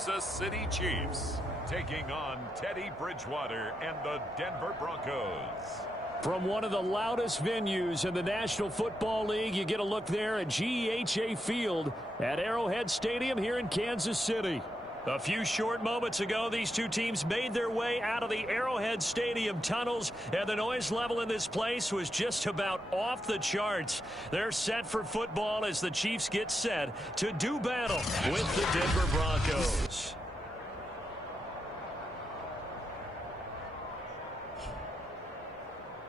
Kansas City Chiefs taking on Teddy Bridgewater and the Denver Broncos. From one of the loudest venues in the National Football League, you get a look there at GEHA Field at Arrowhead Stadium here in Kansas City. A few short moments ago, these two teams made their way out of the Arrowhead Stadium tunnels, and the noise level in this place was just about off the charts. They're set for football as the Chiefs get set to do battle with the Denver Broncos.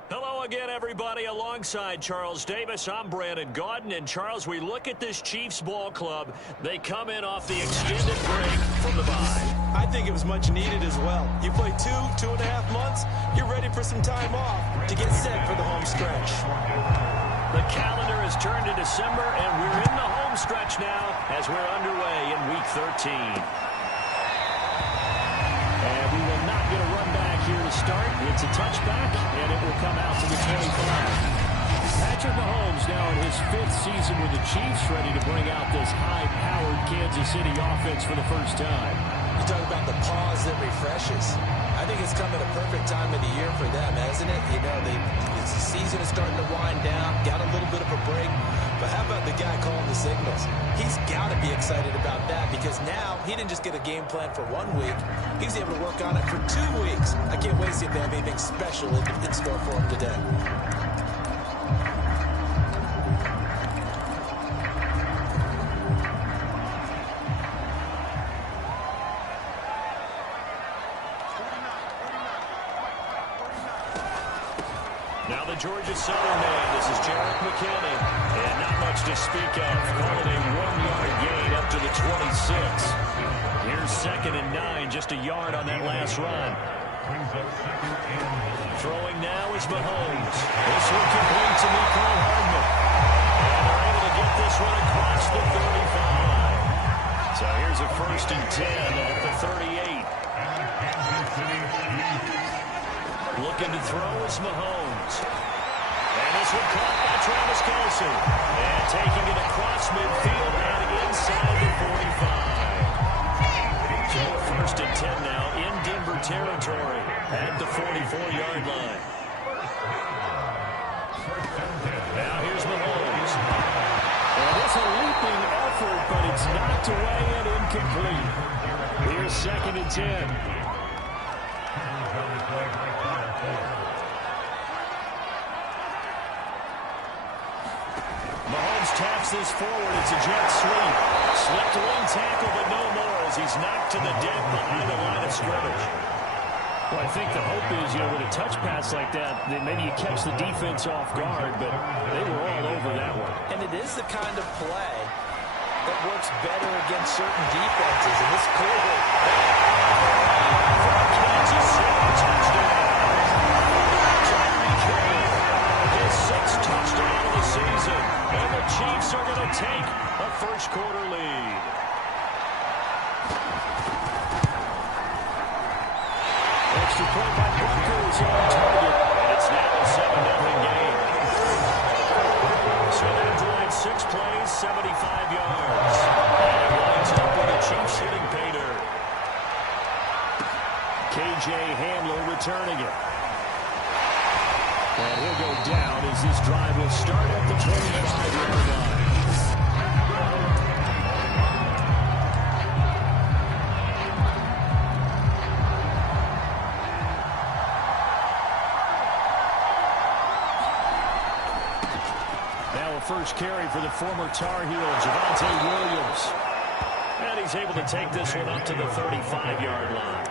Hello again, everybody. Alongside Charles Davis, I'm Brandon Gaudin. And, Charles, we look at this Chiefs ball club. They come in off the extended break from the bye. I think it was much needed as well. You play 2.5 months, you're ready for some time off to get set for the home stretch. The calendar has turned to December, and we're in the home stretch now as we're underway in Week 13. And we will not get a run back here to start. It's a touchback, and it will come out to the 25. Patrick Mahomes now in his 5th season with the Chiefs, ready to bring out this high-powered Kansas City offense for the first time. You talk about the pause that refreshes. I think it's come at a perfect time of the year for them, hasn't it? You know, the season is starting to wind down, got a little bit of a break. But how about the guy calling the signals? He's got to be excited about that because now he didn't just get a game plan for 1 week. He's able to work on it for 2 weeks. I can't wait to see if they have anything special in store for him today. Now the Georgia Southern man, this is Jarek McKinnon, and not much to speak of. Calling a 1-yard gain up to the 26. Here's 2nd and 9, just a yard on that last run. Throwing now is Mahomes. This one complete to Mecole Hardman. And they're able to get this one across the 35. So here's a 1st and 10 at the 38. Looking to throw is Mahomes. And this one caught by Travis Kelce. And taking it across midfield and inside the 45. So 1st and 10 now in Denver territory at the 44-yard line. Now here's Mahomes. And it's a leaping effort, but it's knocked away and incomplete. Here's 2nd and 10. Mahomes taps this forward. It's a jet sweep. Slipped one tackle, but no more as he's knocked to the deck behind the line of scrimmage. Well, I think the hope is, with a touch pass like that, that maybe you catch the defense off guard, but they were all over that one. And it is the kind of play that works better against certain defenses, and this clearly. Kansas City touchdown. Tyreek Hill, his 6th touchdown of the season. And the Chiefs are going to take a first-quarter lead. Extra point by Broncos on target. It's now a 7-0 game. So that drive 6 plays, 75 yards. And it lines up with the Chiefs hitting pay dirt. KJ Hamler returning it. And he'll go down as this drive will start at the 25-yard line. Now a first carry for the former Tar Heel, Javonte Williams. And he's able to take this one up to the 35-yard line.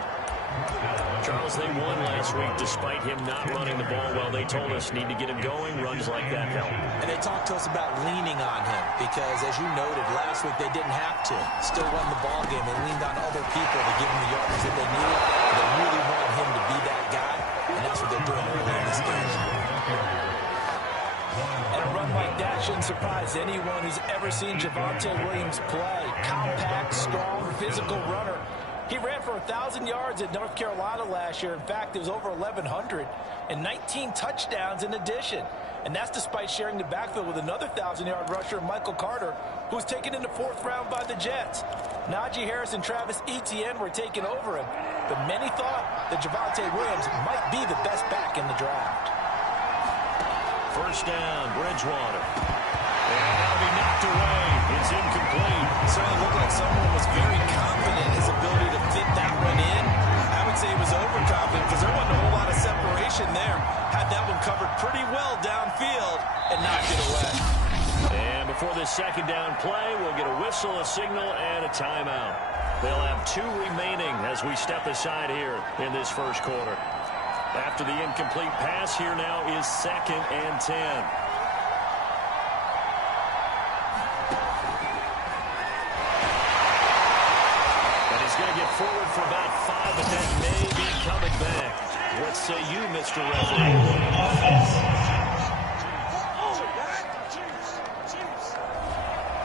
Charles, they won last week despite him not running the ball well. They told us need to get him going. Runs like that help. And they talked to us about leaning on him because, as you noted, last week they didn't have to. Still won the ball game. They leaned on other people to give him the yards that they needed. They really wanted him to be that guy, and that's what they're doing early in this game. And a run like that shouldn't surprise anyone who's ever seen Javonte Williams play. Compact, strong, physical runner. He ran for 1,000 yards at North Carolina last year. In fact, it was over 1,100 and 19 touchdowns in addition. And that's despite sharing the backfield with another 1,000-yard rusher, Michael Carter, who was taken in the 4th round by the Jets. Najee Harris and Travis Etienne were taking over him, but many thought that Javonte Williams might be the best back in the draft. First down, Bridgewater. And that'll be knocked away. It's incomplete. It certainly looked like someone was very confident in his ability to fit that one in. I would say he was overconfident because there wasn't a whole lot of separation there. Had that one covered pretty well downfield and knocked it away. And before this second down play, we'll get a whistle, a signal, and a timeout. They'll have 2 remaining as we step aside here in this first quarter. After the incomplete pass, here now is 2nd and 10. And he's going to get forward for about 5, but that may be coming back. What say you, Mr. Referee?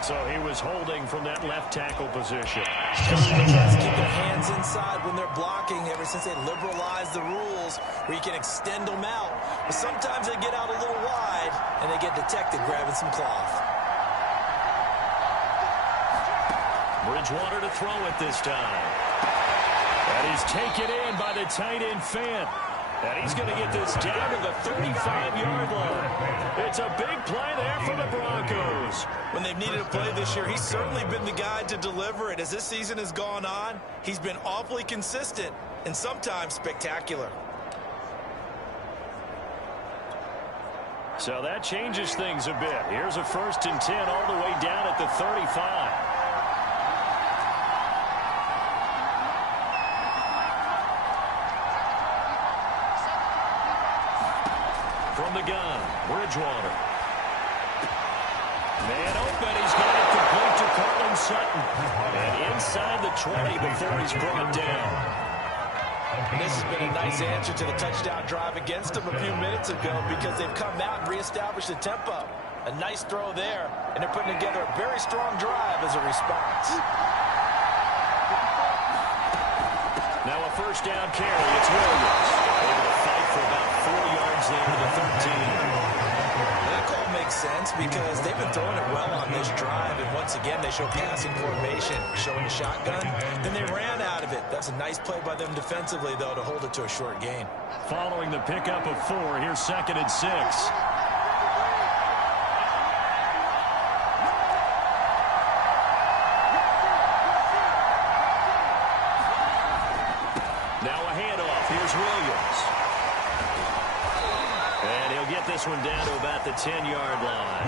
So he was holding from that left tackle position. They try to keep their hands inside when they're blocking ever since they liberalized the rules where you can extend them out. But sometimes they get out a little wide and they get detected grabbing some cloth. Bridgewater to throw it this time. And he's taken in by the tight end Fant. And he's going to get this down to the 35-yard line. It's a big play there for the Broncos. When they've needed a play this year, he's certainly been the guy to deliver it. As this season has gone on, he's been awfully consistent and sometimes spectacular. So that changes things a bit. Here's a 1st and 10 all the way down at the 35. From the gun, Bridgewater. Man open, he's got it complete to Cortland Sutton. And inside the 20 before he's brought down. And this has been a nice answer to the touchdown drive against them a few minutes ago because they've come out and reestablished the tempo. A nice throw there, and they're putting together a very strong drive as a response. Now a first down carry, it's Williams. Able to fight for about 4 yards there to the 13. That call makes sense because they've been throwing it well on this drive, and once again they show passing formation, showing the shotgun. Then they ran out of it. That's a nice play by them defensively, though, to hold it to a short gain. Following the pickup of 4, here's 2nd and 6. Now a handoff. Here's Williams. And he'll get this one down to about the 10-yard line.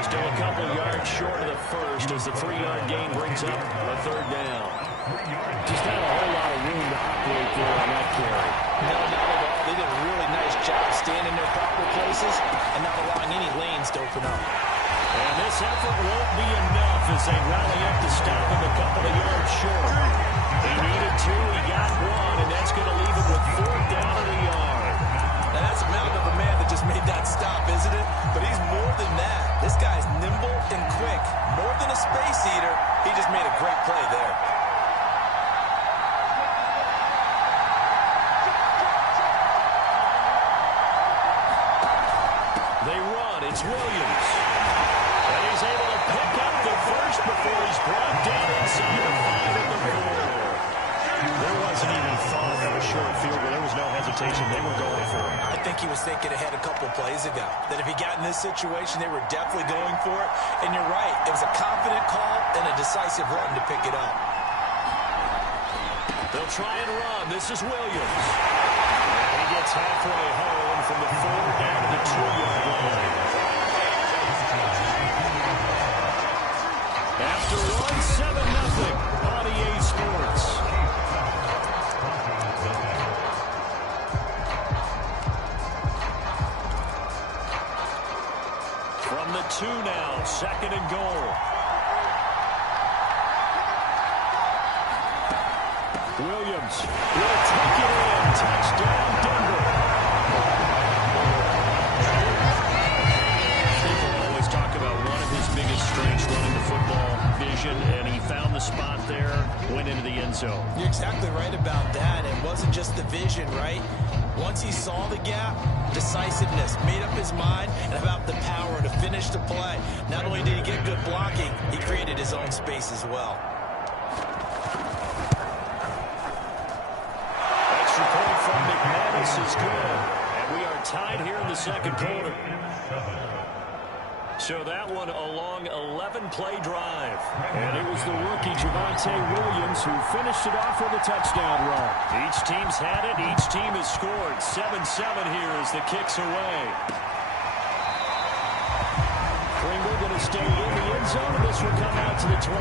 Still a couple yards short of the first as the 3-yard gain brings up a 3rd down. Just not a whole lot of room to operate there on that carry. No, not at all. They did a really nice job staying in their proper places and not allowing any lanes to open up. And this effort won't be enough as they rally up to stop him a couple of yards short. He needed 2, he got 1, and that's going to leave him with 4th down at a yard. Now that's a mountain of a man that just made that stop, isn't it? But he's more than that. This guy's nimble and quick. More than a space eater, he just made a great play there. They run, it's Williams. And he's able to pick up the first before he's brought down inside the 5 at the 4. There wasn't even thought of a short field where there was no hesitation. They were going for it. I think he was thinking ahead a couple plays ago. That if he got in this situation, they were definitely going for it. And you're right. It was a confident call and a decisive run to pick it up. They'll try and run. This is Williams. And he gets halfway home from the 4 down to the 2-yard line. After 1-7-0 on EA Sports. From the 2 now, 2nd and goal. Williams will take it in. Touchdown, Denver. People always talk about one of his biggest strengths running the football, vision. vision, and he found the spot there, went into the end zone. You're exactly right about that. It wasn't just the vision, right? Once he saw the gap, decisiveness, made up his mind, and about the power to finish the play. Not only did he get good blocking, he created his own space as well. Extra point from McManus is good. And we are tied here in the second quarter. So that one a long 11-play drive. And it was the rookie Javonte Williams who finished it off with a touchdown run. Each team's had it. Each team has scored. 7-7 here as the kick's away. Pringle going to stay in the end zone, and this will come out to the 25.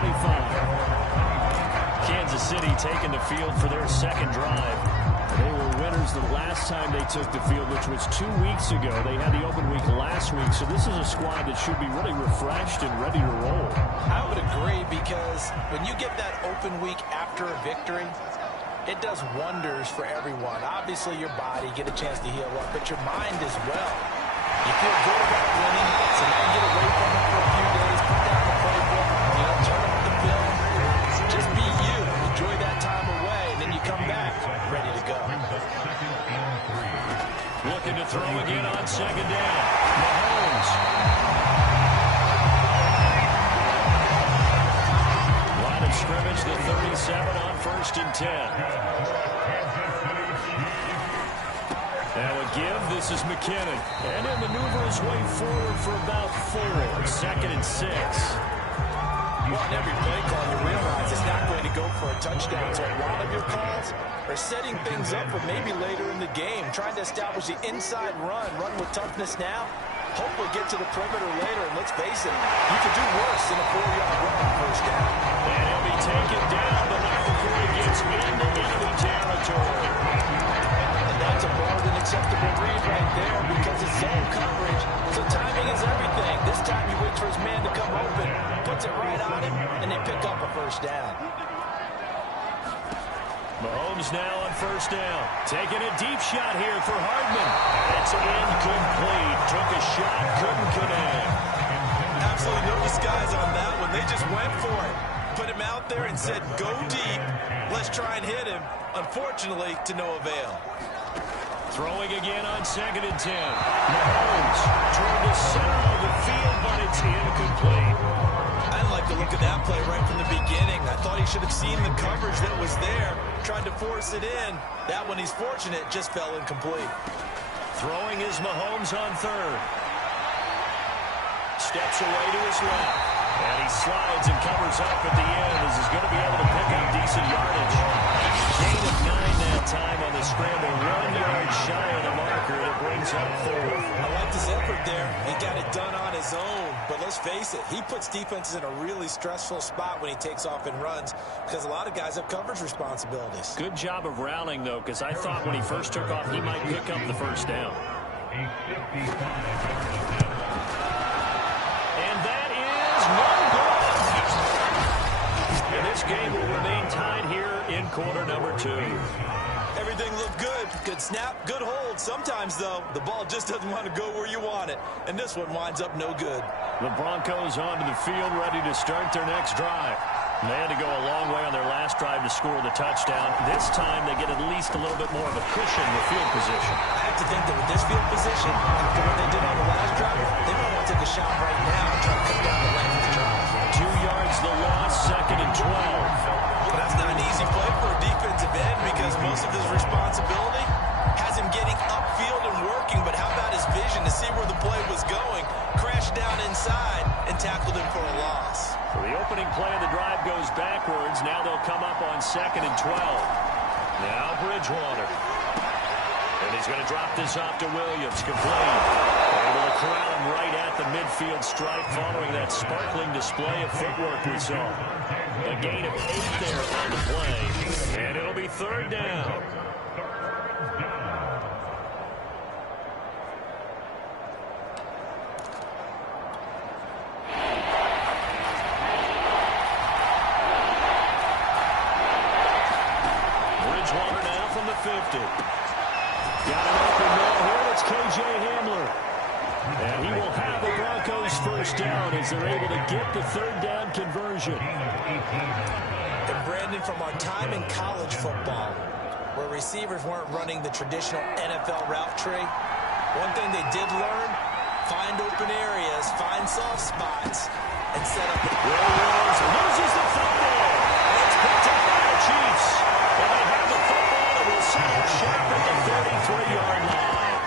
Kansas City taking the field for their second drive. They were winners the last time they took the field, which was 2 weeks ago. They had the open week last week, so this is a squad that should be really refreshed and ready to roll. I would agree, because when you get that open week after a victory, it does wonders for everyone. Obviously, your body, get a chance to heal up, but your mind as well. You feel good about winning, so now you get away from it for a few days, put down the playbook, turn off the film, just be you, enjoy that time away, and then you come back ready to go. Looking to throw again on second down. Mahomes. Line of scrimmage, the 37 on 1st and 10. Now a give, this is McKinnon. And he'll maneuver his way forward for about 4. 2nd and 6. Well, in every play call, you realize it's not going to go for a touchdown. So a lot of your calls are setting things up for maybe later in the game, trying to establish the inside run with toughness now. Hopefully get to the perimeter later, and let's face it, you could do worse than a 4-yard run on 1st down. And he'll be taken down, but not before he gets into enemy territory. And that's a more than acceptable read right there, because it's zone coverage. So timing is everything. This time he waits for his man to come open, puts it right on him, and they pick up a 1st down. Mahomes now on 1st down. Taking a deep shot here for Hardman. It's incomplete. Took a shot, couldn't connect. Absolutely no disguise on that one. They just went for it. Put him out there and said, go deep. Let's try and hit him. Unfortunately, to no avail. Throwing again on 2nd and 10. Mahomes toward the center of the field, but it's incomplete. I didn't like the look of that play right from the beginning. I thought he should have seen the coverage that was there, tried to force it in. That one, he's fortunate, just fell incomplete. Throwing is Mahomes on 3rd. Steps away to his left. And he slides and covers up at the end as he's going to be able to pick up decent yardage. Gain of 9 that time on the scramble. 1 yard shy of the marker. It brings up 4th. I liked his effort there. He got it done on his own. But let's face it, he puts defenses in a really stressful spot when he takes off and runs, because a lot of guys have coverage responsibilities. Good job of rallying, though, because I thought when he first took off, he might pick up the 1st down. And that is no good. And this game will remain tied here in quarter number 2. Everything looked good. Good snap, good hold. Sometimes, though, the ball just doesn't want to go where you want it. And this one winds up no good. The Broncos onto the field, ready to start their next drive. They had to go a long way on their last drive to score the touchdown. This time, they get at least a little bit more of a cushion with field position. I have to think that with this field position, after what they did on the last drive, they might want to take a shot right now and try to cut down the length of the drive. 2 yards the loss, 2nd and 12. But that's not an easy play for a defensive end, because most of his responsibility has him getting upfield and working. But how about his vision to see where the play was going? Crashed down inside and tackled him for a loss. So the opening play of the drive goes backwards. Now they'll come up on 2nd and 12. Now Bridgewater. And he's going to drop this off to Williams. Complete. Able to corral him right at the midfield stripe following that sparkling display of footwork we saw. A gain of 8 there on the play. And it'll be 3rd down. Bridgewater now from the 50. Got an open middle here. It's K.J. Hamler. And he will have the Broncos' 1st first down as they're able to get the third down conversion. And Brandon, from our time in college football, where receivers weren't running the traditional NFL route tree, one thing they did learn, find open areas, find soft spots, and set up. Williams loses the football. It's picked up by the Chiefs. And they have the football and will set up shop at the 33-yard line.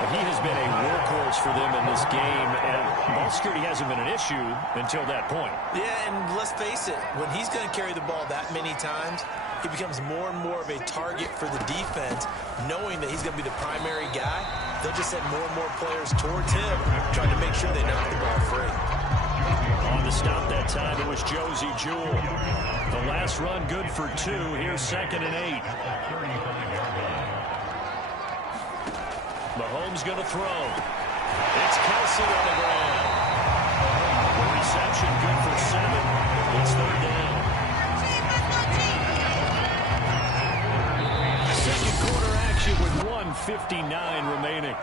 But he has been a workhorse for them in this game, and ball security hasn't been an issue until that point. Yeah, and let's face it, when he's going to carry the ball that many times, he becomes more and more of a target for the defense, knowing that he's going to be the primary guy. They'll just send more and more players towards him, trying to make sure they knock the ball free. On the stop that time, it was Josie Jewell. The last run good for 2. Here's 2nd and 8. Mahomes going to throw. It's Kelsey on the ground. The reception good for 7. It's 3rd down. Second quarter action with 1:59 remaining.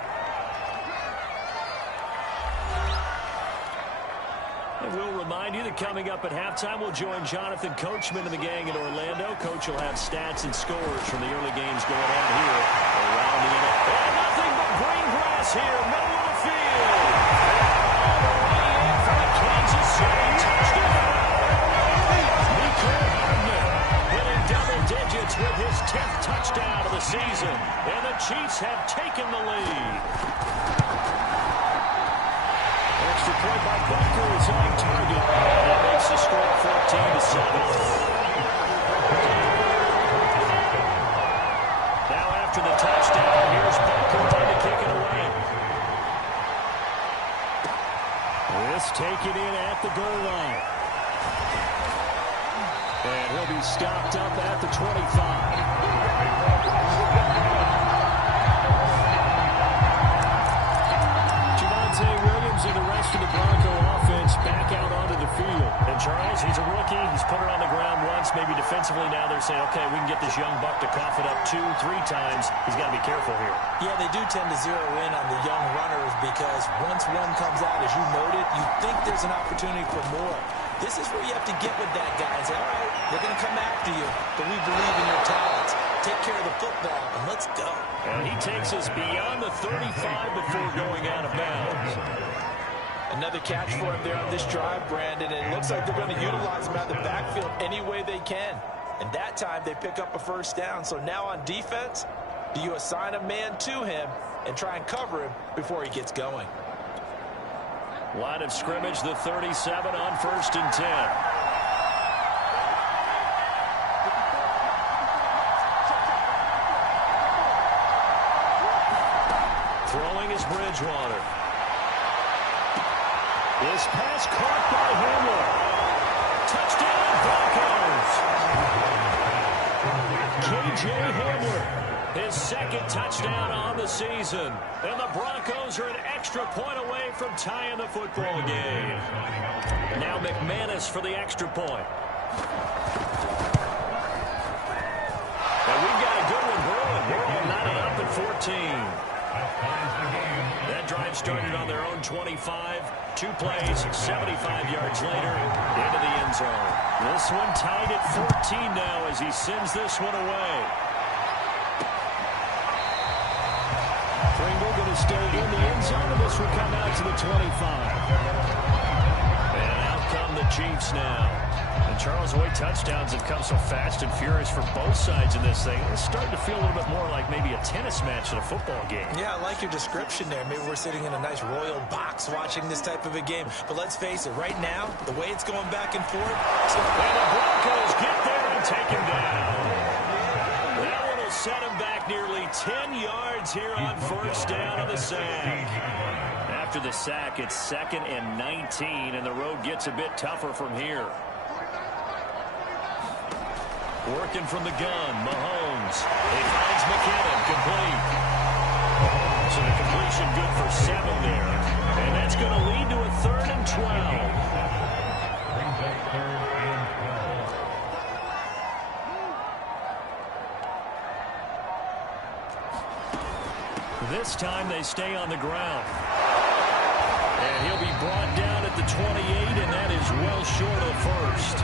And we'll remind you that coming up at halftime, we'll join Jonathan Coachman and the gang in Orlando. Coach will have stats and scores from the early games going on here around the NFL. And nothing but green grass here, middle of the field. All the way in for a Kansas City touchdown. Mecole Hardman hitting double digits with his 10th touchdown of the season. And the Chiefs have taken the lead. Extra point by Bunker is on target. That makes the score 14-7. Now after the touchdown, here's Bunker trying to kick it away. This taken in at the goal line. And he'll be stopped up at the 25. And the rest of the Bronco offense back out onto the field. And Charles, he's a rookie. He's put it on the ground once, maybe defensively. Now they're saying, okay, we can get this young buck to cough it up 2-3 times. He's got to be careful here. Yeah, they do tend to zero in on the young runners because once one comes out, as you noted, you think there's an opportunity for more. This is where you have to get with that guy and say, all right, they're going to come after you, but we believe in your talents. Take care of the football, and let's go. And he takes us beyond the 35 before going out of bounds. Another catch for him there on this drive, Brandon, and it looks like they're going to utilize him out of the backfield any way they can. And that time, they pick up a first down. So now on defense, do you assign a man to him and try and cover him before he gets going? Line of scrimmage, the 37 on 1st and 10. Throwing is Bridgewater. This pass caught by Hamler. Touchdown, Broncos. K.J. Hamler, his 2nd touchdown on the season. And the Broncos are an extra point away from tying the football game. Now McManus for the extra point. And we've got a good one brewing. We're all knotted up at 14. That drive started on their own 25. 2 plays, 75 yards later, into the end zone. This one tied at 14 now as he sends this one away. Pringle going to stay in the end zone, and this will come out to the 25. And out come the Chiefs now. And Charles, the way touchdowns have come so fast and furious for both sides in this thing, it's starting to feel a little bit more like maybe a tennis match in a football game. Yeah, I like your description there. Maybe we're sitting in a nice royal box watching this type of a game. But let's face it, right now, the way it's going back and forth. And the Broncos get there and take him down. That one will set him back nearly 10 yards here on 1st down on the sack. After the sack, it's 2nd and 19, and the road gets a bit tougher from here. Working from the gun, Mahomes. He finds McKinnon, complete. So the completion good for 7 there. And that's going to lead to a 3rd and 12. This time they stay on the ground. And And he'll be brought down at the 28, and that is well short of first.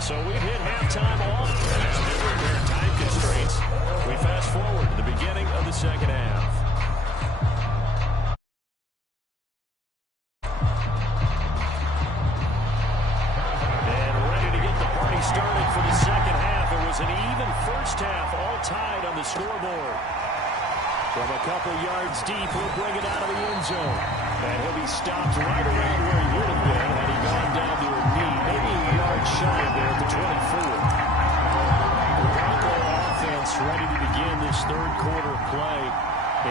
So we've hit halftime off. There are time constraints. We fast forward to the beginning of the second half. And ready to get the party started for the second half. It was an even first half, all tied on the scoreboard. From a couple yards deep, he'll bring it out of the end zone. And he'll be stopped right around where he would have been had he gone down to a knee, maybe a yard shy of there at the 24. The Bronco offense ready to begin this third quarter play.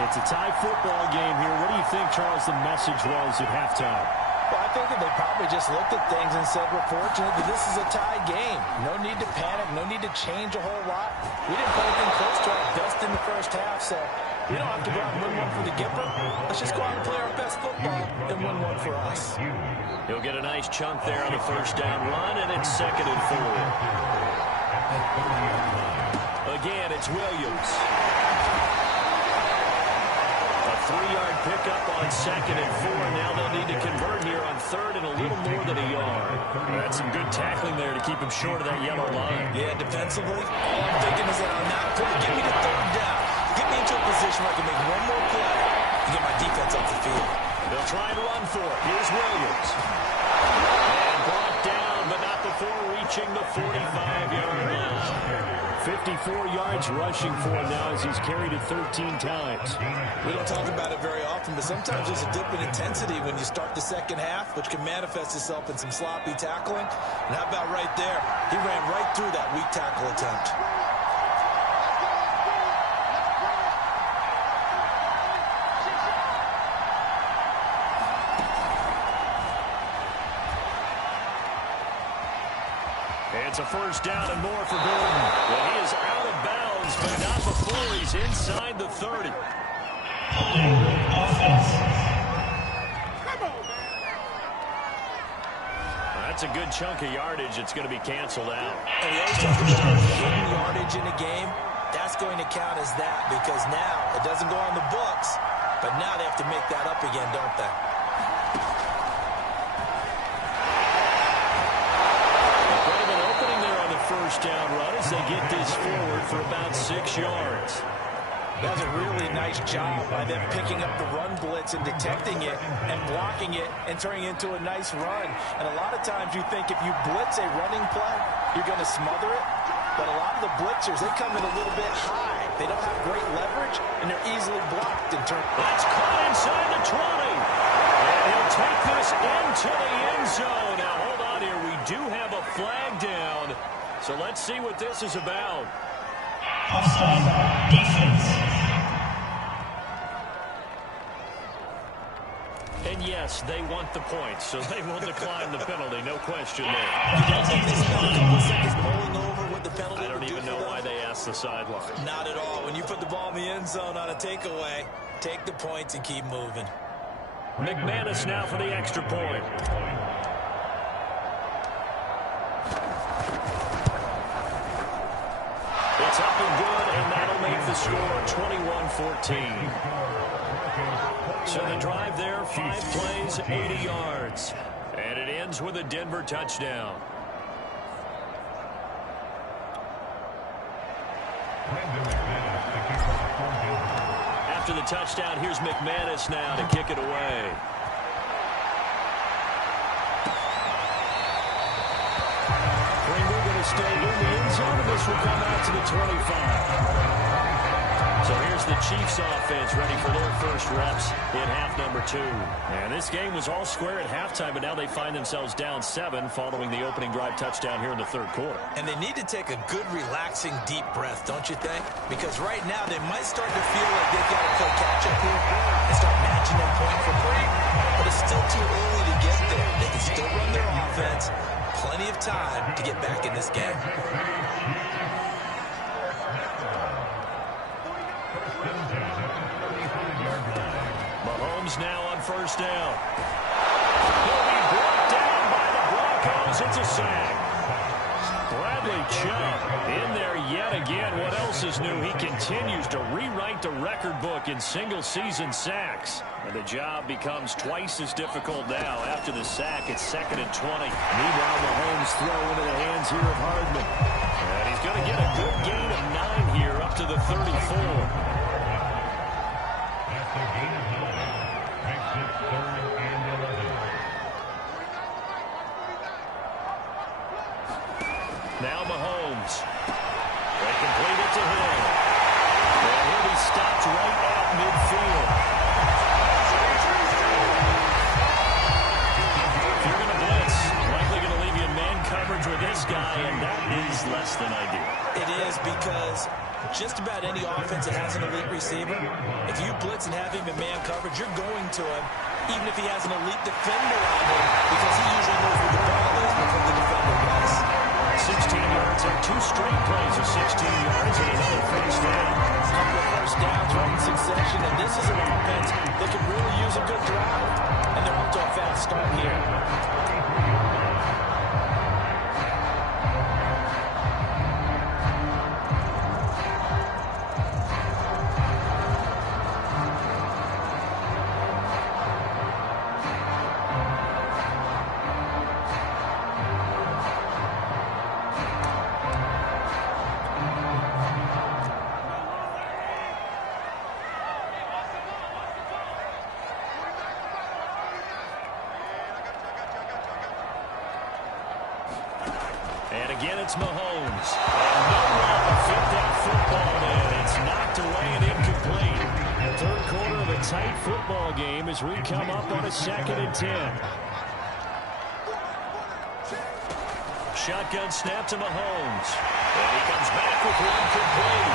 It's a tie football game here. What do you think, Charles, the message was at halftime? Well, I think that they probably just looked at things and said, we're fortunate that this is a tie game. No need to panic. No need to change a whole lot. We didn't play anything close to our best in the first half, so we don't have to go out and win one for the Gipper. Let's just go out and play our best football and win one for us. He'll get a nice chunk there on the first down run, and it's 2nd and 4. Again, it's Williams. A 3-yard pickup on 2nd and 4. Now they'll need to convert here on 3rd and a little more than a yard. That's some good tackling there to keep him short of that yellow line. Yeah, defensively, all I'm thinking is that on that play, give me the 3rd down. Get me into a position where I can make one more play and get my defense off the field. They'll try and run for it. Here's Williams. And brought down, but not before reaching the 45-yard line. 54 yards rushing for him now as he's carried it 13 times. We don't talk about it very often, but sometimes there's a dip in intensity when you start the second half, which can manifest itself in some sloppy tackling. And how about right there? He ran right through that weak tackle attempt. It's a first down and more for Gordon. Well, he is out of bounds, but not before he's inside the 30. That's a good chunk of yardage. It's going to be canceled out. And we always talk about hidden yardage in a game. That's going to count as that because now it doesn't go on the books, but now they have to make that up again, don't they? First down run as they get this forward for about 6 yards. That was a really nice job by them picking up the run blitz and detecting it and blocking it and turning it into a nice run. And a lot of times you think if you blitz a running play, you're going to smother it. But a lot of the blitzers, they come in a little bit high. They don't have great leverage, and they're easily blocked in turn. That's caught inside the 20. And he'll take this into the end zone. Now, hold on here. We do have a flag down. So let's see what this is about. Offside defense. And yes, they want the points, so they will decline the penalty. No question there. I don't even know why they asked the sideline. Not at all. When you put the ball in the end zone on a takeaway, take the points and keep moving. McManus now for the extra point. It's up and good, and that'll make the score 21-14. So the drive there, 5 plays, 80 yards. And it ends with a Denver touchdown. After the touchdown, here's McManus now to kick it away. Stay in the end zone, and this will come out to the 25. So here's the Chiefs offense ready for their first reps in half number 2. And this game was all square at halftime, but now they find themselves down 7 following the opening drive touchdown here in the third quarter. And they need to take a good, relaxing, deep breath, don't you think? Because right now they might start to feel like they've got to play catch-up here and start matching them point for point. But it's still too early to get there. They can still run their offense. Plenty of time to get back in this game. Mahomes now on first down. He'll be brought goes. It's a sack. Bradley Chubb in there yet again. What else is new? He continues to rewrite the record book in single-season sacks. And the job becomes twice as difficult now. After the sack, it's 2nd and 20. Meanwhile, Mahomes throw into the hands here of Hardman. And he's going to get a good gain of 9 here up to the 34. That's the gain of 9. Makes it 3rd and 11. Now Mahomes. They complete it to him. And he'll be stopped right at midfield. If you're going to blitz, likely going to leave you in man coverage with this guy, and that is less than ideal. It is, because just about any offense that has an elite receiver, if you blitz and have him in man coverage, you're going to him, even if he has an elite defender on him, because he usually knows where the ball is before the defender does. 16 yards and 2 straight plays of 16 yards and another first down. A couple of first downs right in succession, and this is an offense that could really use a good drive, and they're off to a fast start here. And again, it's Mahomes. And no one to fit that football in. It's knocked away and incomplete. The third quarter of a tight football game as we come up on a 2nd and 10. Shotgun snap to Mahomes. And he comes back with one complete.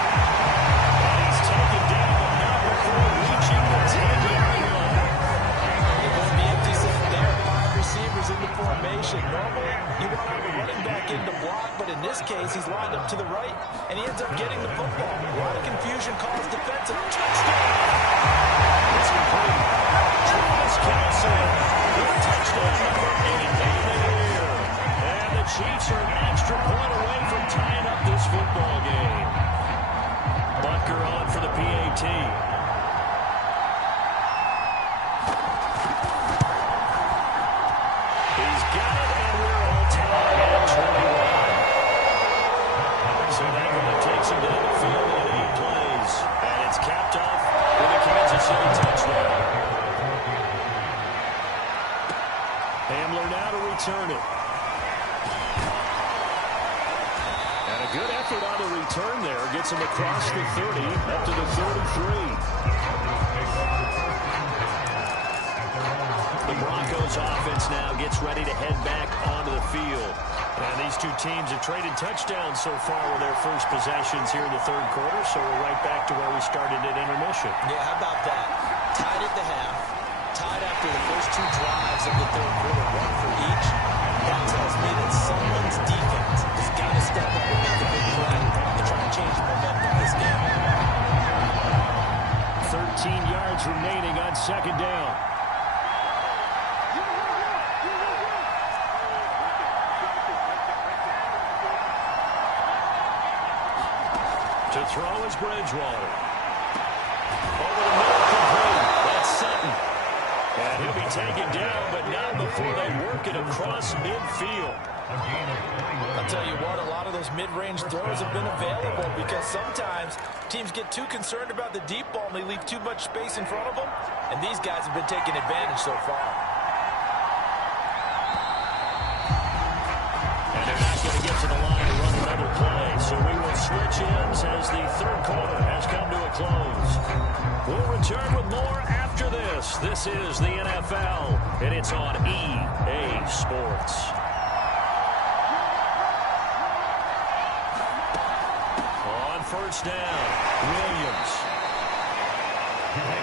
And he's taken down, but not before reaching the 10-yard line. It won't be empty set there. 5 receivers in the formation. Normally, you want to have a running back in the block, but in this case, he's lined up to the right, and he ends up getting the football. A lot of confusion caused defensive. Touchdown! It's complete. Travis Kelce with touchdown number 8 on the year. And the Chiefs are an extra point away from tying up this football game. Butker on for the PAT. He's got it, and we're all tied at 21. So that one takes him down the field in 8 plays. And it's capped off with a Kansas City touchdown. Hamler now to return it. And a good effort on the return there. Gets him across the 30, up to the 33. The Broncos offense now gets ready to head back onto the field. And these two teams have traded touchdowns so far with their first possessions here in the third quarter, so we're right back to where we started at intermission. Yeah, how about that? Tied at the half, tied after the first 2 drives of the third quarter, 1 for each. That tells me that someone's defense has got to step up and make a big play to try to change the momentum of this game. 13 yards remaining on 2nd down. To throw is Bridgewater. Over the middle, complete. That's Sutton. And he'll be taken down, but not before they work it across midfield. I'll tell you what, a lot of those mid-range throws have been available because sometimes teams get too concerned about the deep ball and they leave too much space in front of them, and these guys have been taking advantage so far. And they're not going to get to the line to run another play, so we will switch ends as the third quarter has come to a close. We'll return with more after this. This is the NFL, and it's on EA Sports. On first down, Williams.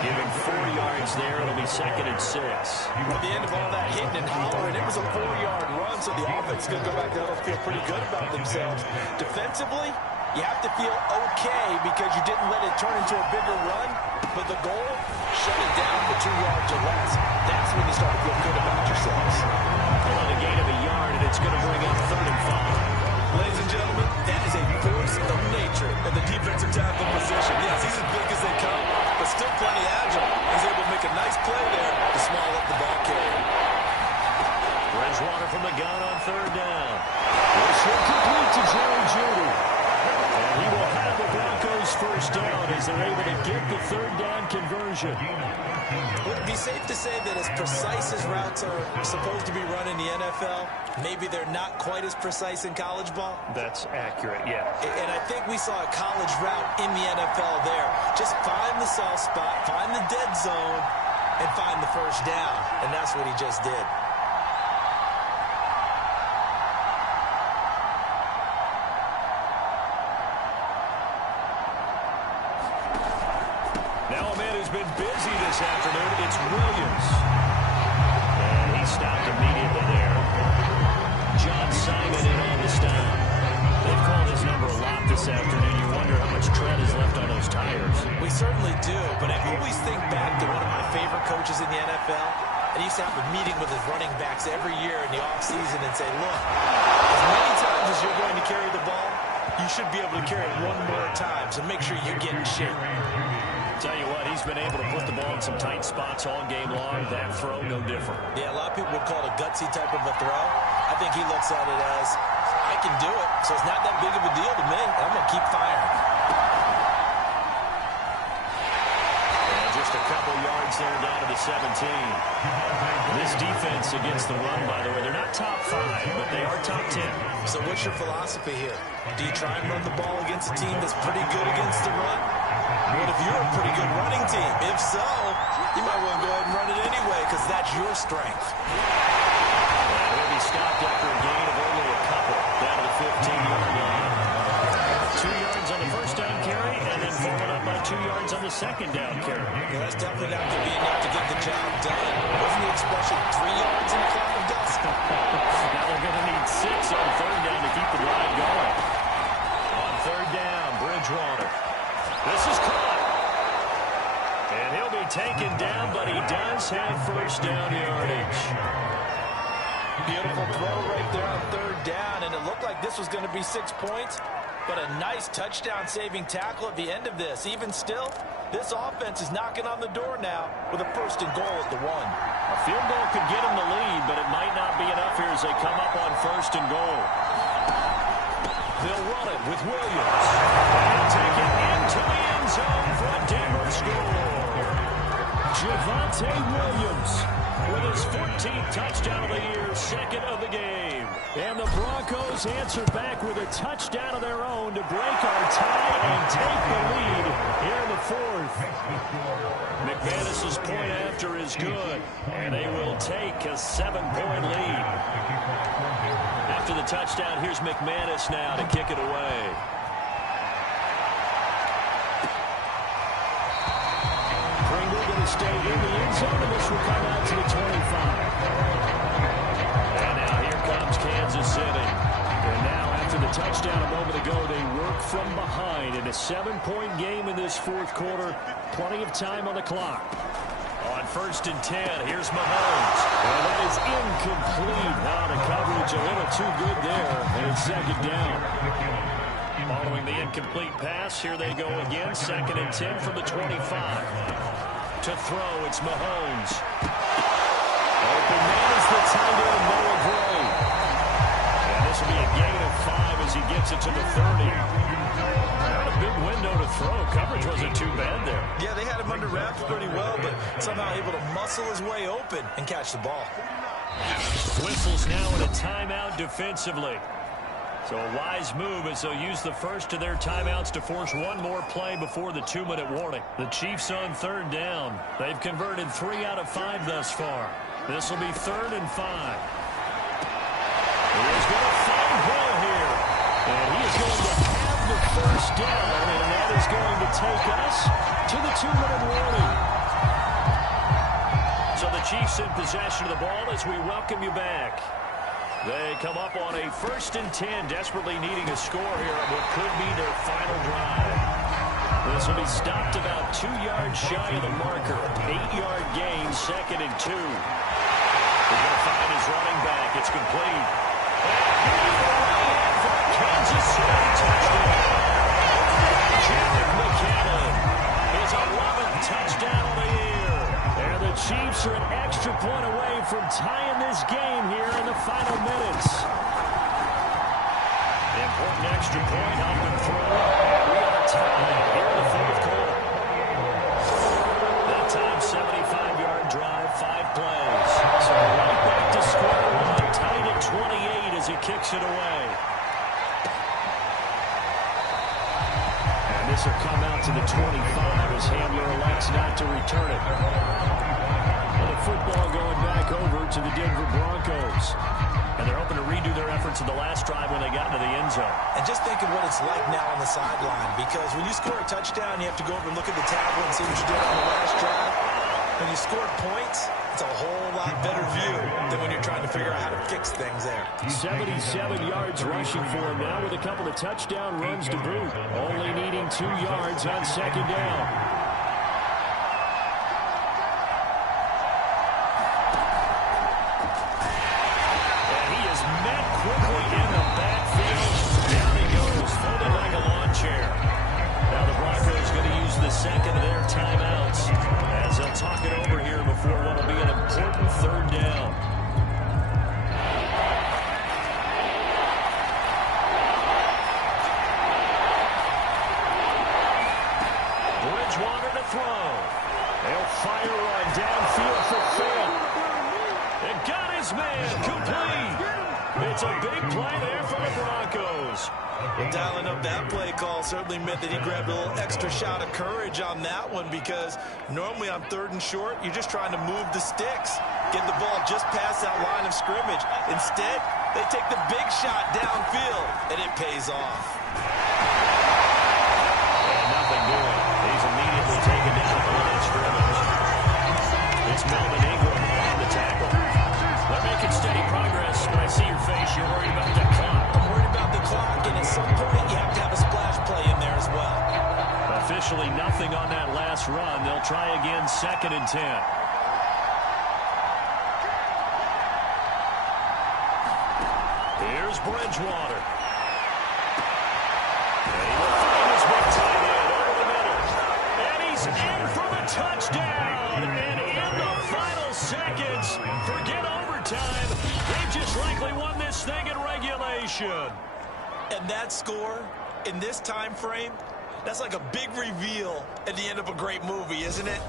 Giving 4 yards there. It'll be 2nd and 6. At the end of all that hitting and hollering, it was a 4-yard run, so the offense is going to go back there and feel pretty good about themselves. Defensively, you have to feel okay because you didn't let it turn into a bigger run, but the goal, shut it down for 2 yards or less. That's when you start to feel good about yourselves. Well, a gain of a yard, and it's going to bring incomplete to Jerry Jeudy. And he will have the Broncos first down as they're able to get the third down conversion. Would it be safe to say that as precise as routes are supposed to be run in the NFL, maybe they're not quite as precise in college ball? That's accurate, yeah. And I think we saw a college route in the NFL there. Just find the soft spot, find the dead zone, and find the first down. And that's what he just did. Now a man who's been busy this afternoon, it's Williams. And he stopped immediately there. John Simon in on the stop. They've called his number a lot this afternoon. You wonder how much tread is left on those tires. We certainly do, but I always think back to one of my favorite coaches in the NFL. And he used to have a meeting with his running backs every year in the offseason and say, look, as many times as you're going to carry the ball, you should be able to carry it one more time, so make sure you get in shape. Tell you what, he's been able to put the ball in some tight spots all game long. That throw, no different. Yeah, a lot of people would call it a gutsy type of a throw. I think he looks at it as, I can do it, so it's not that big of a deal to me. I'm going to keep firing. And just a couple yards there down to the 17. This defense against the run, by the way, they're not top 5, but they are top 10. So what's your philosophy here? Do you try and run the ball against a team that's pretty good against the run? What if you're a pretty good running team? If so, you might want to go ahead and run it anyway because that's your strength. He'll be stopped after a gain of only a couple, down to the 15-yard line. 2 yards on the first down carry, and then followed up by 2 yards on the second down carry. Yeah, that's definitely not going to be enough to get the job done. Wasn't the expression 3 yards in a cloud of dust? Now they're going to need 6 on third down to keep the drive going. On third down, Bridgewater. This is caught. And he'll be taken down, but he does have first down yardage. Beautiful throw right there on third down, and it looked like this was going to be 6 points, but a nice touchdown-saving tackle at the end of this. Even still, this offense is knocking on the door now with a first and goal at the 1. A field goal could get him the lead, but it might not be enough here as they come up on first and goal. They'll run it with Williams. And take it into the end zone for a Denver score. Javonte Williams with his 14th touchdown of the year, second of the game. And the Broncos answer back with a touchdown of their own to break our tie and take the lead here in the fourth. McManus's point after is good, and they will take a 7-point lead. After the touchdown, here's McManus now to kick it away. Pringle going to stay in the end zone, and this will come out to the 25. And now here comes Kansas City. And now after the touchdown a moment ago, they work from behind in a 7-point game in this fourth quarter. Plenty of time on the clock. On first and 10, here's Mahomes. And that is incomplete. Wow, the coverage a little too good there. And it's second down. Following the incomplete pass, here they go again. Second and 10 from the 25. To throw, it's Mahomes. Open man is the tight end, Noah Gray. And this will be a gain of 5 as he gets it to the 30. Not a big window to throw. Coverage wasn't too bad there. Yeah, they had him under wraps pretty well, but somehow able to muscle his way open and catch the ball. Whistles now in a timeout defensively. So a wise move as they'll use the first of their timeouts to force one more play before the 2-minute warning. The Chiefs on third down. They've converted 3 out of 5 thus far. This will be 3rd and 5. He is going to find Hill here. And he is going to have the first down, and that is going to take us to the 2-minute warning. So the Chiefs in possession of the ball as we welcome you back. They come up on a 1st and 10, desperately needing a score here on what could be their final drive. This will be stopped about 2 yards shy of the marker. 8-yard gain, 2nd and 2. He's going to find his running back. It's complete. And for Kansas City touchdown. Jared McKinnon, his 11th touchdown of the year. And the Chiefs are an extra point away from tying this game here in the final minutes. extra point, up and through. And we are tied here in the fourth quarter. That time, 75-yard drive, 5 plays. So right back to square one, tied at 28 as he kicks it away. And this will come out to the 25 as Hamler elects not to return it. And the football going back over to the Denver Broncos. And they're hoping to redo their efforts in the last drive when they got into the end zone. And just think of what it's like now on the sideline, because when you score a touchdown, you have to go over and look at the tablet and see what you did on the last drive. When you score points, it's a whole lot better view than when you're trying to figure out how to fix things there. 77 yards rushing for him now with a couple of touchdown runs to boot. Only needing 2 yards on second down. Quickly in the backfield. Down he goes, folded like a lawn chair. Now the Broncos going to use the second of their timeouts as they'll talk it over here before what will be an important third down. Bridgewater to throw. They'll fire on downfield for Phil. It got his man complete. It's a big play there for the Broncos. Well, dialing up that play call certainly meant that he grabbed a little extra shot of courage on that one, because normally on 3rd and short, you're just trying to move the sticks, get the ball just past that line of scrimmage. Instead, they take the big shot downfield, and it pays off. And nothing doing. He's immediately taken down the line of scrimmage. It's Melvin Ingram on the tackle. They're making steady progress. When I see your face, you're worried about the clock. I'm worried about the clock, and at some point, you have to have a splash play in there as well. Officially nothing on that last run. They'll try again, 2nd and 10. Here's Bridgewater. And he will find his big tight end over the middle. And he's in for the touchdown. And in the final seconds, forget overtime. They've just likely won this thing in regulation. And that score in this time frame, that's like a big reveal at the end of a great movie, isn't it?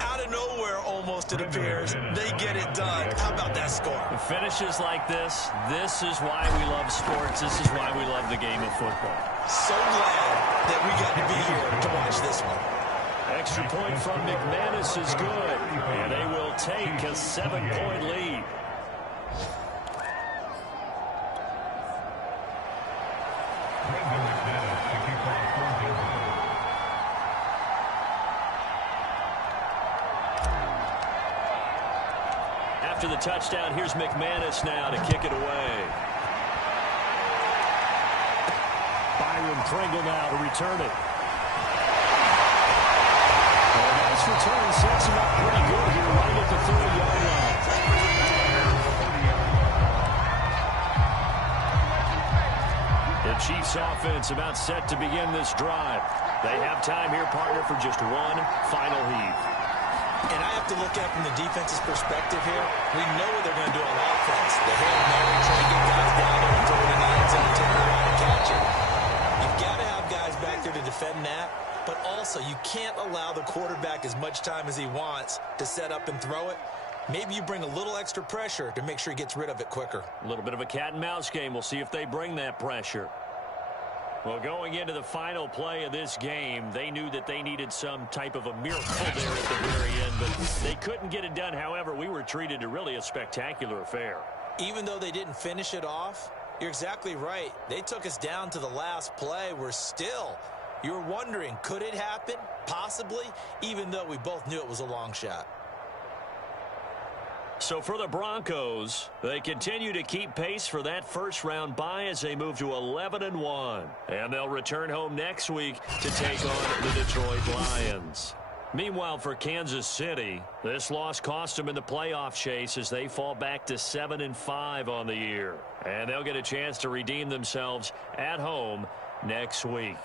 Out of nowhere, almost, it appears. They get it done. How about that score? Finishes like this is why we love sports. This is why we love the game of football. So glad that we got to be here to watch this one. Extra point from McManus is good, and they will take a 7-point lead. After the touchdown, here's McManus now to kick it away. Byron Pringle now to return it. Well, nice return sets him up pretty good here right at the 30-yard line. The Chiefs offense about set to begin this drive. They have time here, partner, for just one final heave. And I have to look at from the defense's perspective here. We know what they're going to do on offense. The Hail Mary, trying to get guys down there and throw it in the end zone, take a while to catch it. You've got to have guys back there to defend that. But also, you can't allow the quarterback as much time as he wants to set up and throw it. Maybe you bring a little extra pressure to make sure he gets rid of it quicker. A little bit of a cat and mouse game. We'll see if they bring that pressure. Well, going into the final play of this game, they knew that they needed some type of a miracle there at the very end, but they couldn't get it done. However, we were treated to really a spectacular affair. Even though they didn't finish it off, you're exactly right. They took us down to the last play. We're still, you were wondering, could it happen? Possibly, even though we both knew it was a long shot. So for the Broncos, they continue to keep pace for that first-round bye as they move to 11-1. And they'll return home next week to take on the Detroit Lions. Meanwhile, for Kansas City, this loss cost them in the playoff chase as they fall back to 7-5 on the year. And they'll get a chance to redeem themselves at home next week.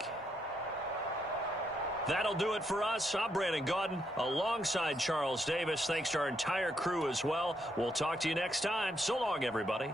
That'll do it for us. I'm Brandon Gaudin alongside Charles Davis. Thanks to our entire crew as well. We'll talk to you next time. So long, everybody.